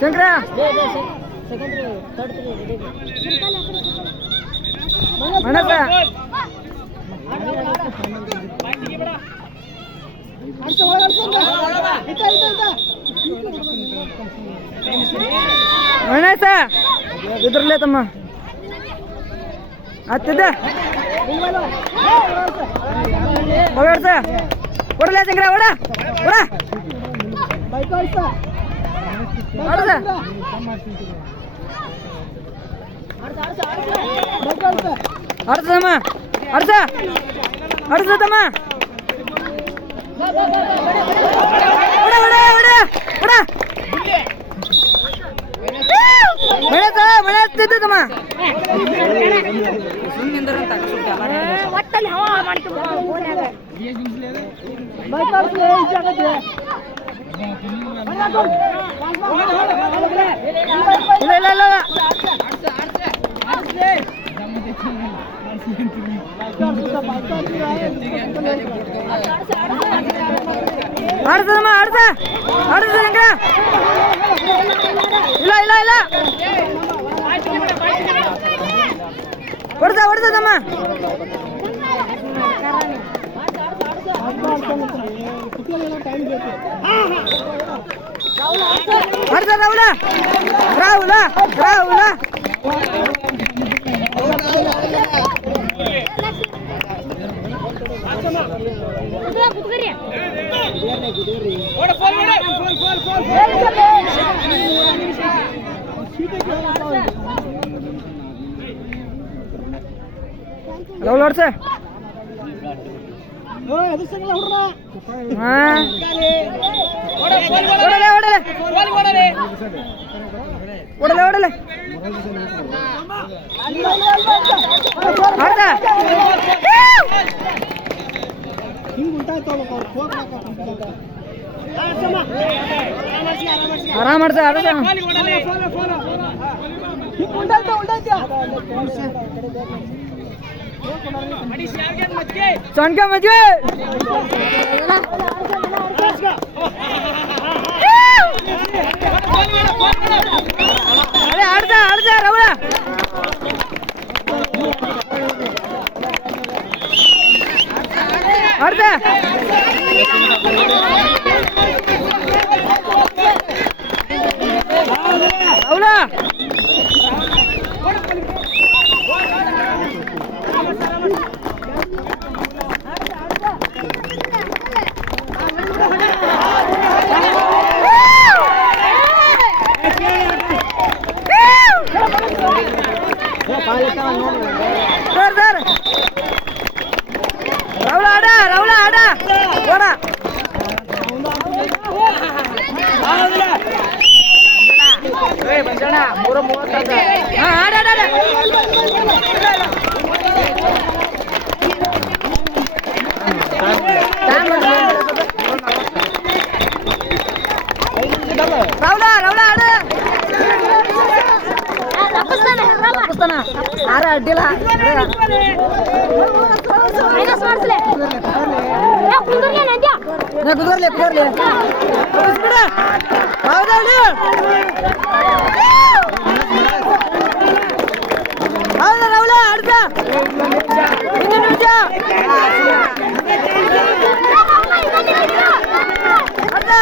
ಶಂಕರ ಮಣಸ ಮಣಸ ಇದ್ರಲ್ಲೇ ತಮ್ಮ ಹತ್ತಿದ್ದ ಹೊರಡ್ಸ ಹೊಡಲೇ ಶಂಕರ ಹೊಡ ಹೊಡ ಅರ್ಸಮ್ಮ ಅರ್ಸ ಅರ್ಸತಮ್ಮ ಬೆಳೆಸ್ತಮ್ಮ ಇಲ್ಲ ಇಲ್ಲ ಇಲ್ಲ ಆಡ್ಸದಮ್ಮ ಆಡ್ಸ ಆಡ್ಸ ಶಂಕರ ಇಲ್ಲ ಇಲ್ಲ ಇಲ್ಲ ಹೊಡ್ಸ ಹೊಡ್ಸದಮ್ಮ ಆಡ್ಸ ರಾಹುಲ ರಾಹುಲ ರಾಹುಲ ರಾಹುಲ್ ಹೊಡ್ಸ ಓಡಲೆ ಓಡಲೆ ಓಡಲೆ ಓಡಲೆ ಆರಾಮ್ ಮಾಡ್ತಾ ಚೊಣ್ಕ ಮದ್ವೆ ಆಡ್ದ ಆಡ್ದ ರವಳ ಆಡ್ದ ರವಳ ಸರ್ ಸರ್ ರವಳ ಆಡ ರವಳ ಆಡ ಓಡ ಆಡ ರವಳ ರವಳ ಆಡ ಆರ ಅಡ್ಡಿಲ್ಲ ಕುದುರ್ಲಿ ಕುದುರ್ಲಿ ಹೌದಾ ಹೌದಾ ರವಳ ಆಡ್ದ ಇನ್ನೊಂದು ನಿಮಿಷ ಆಡ್ದ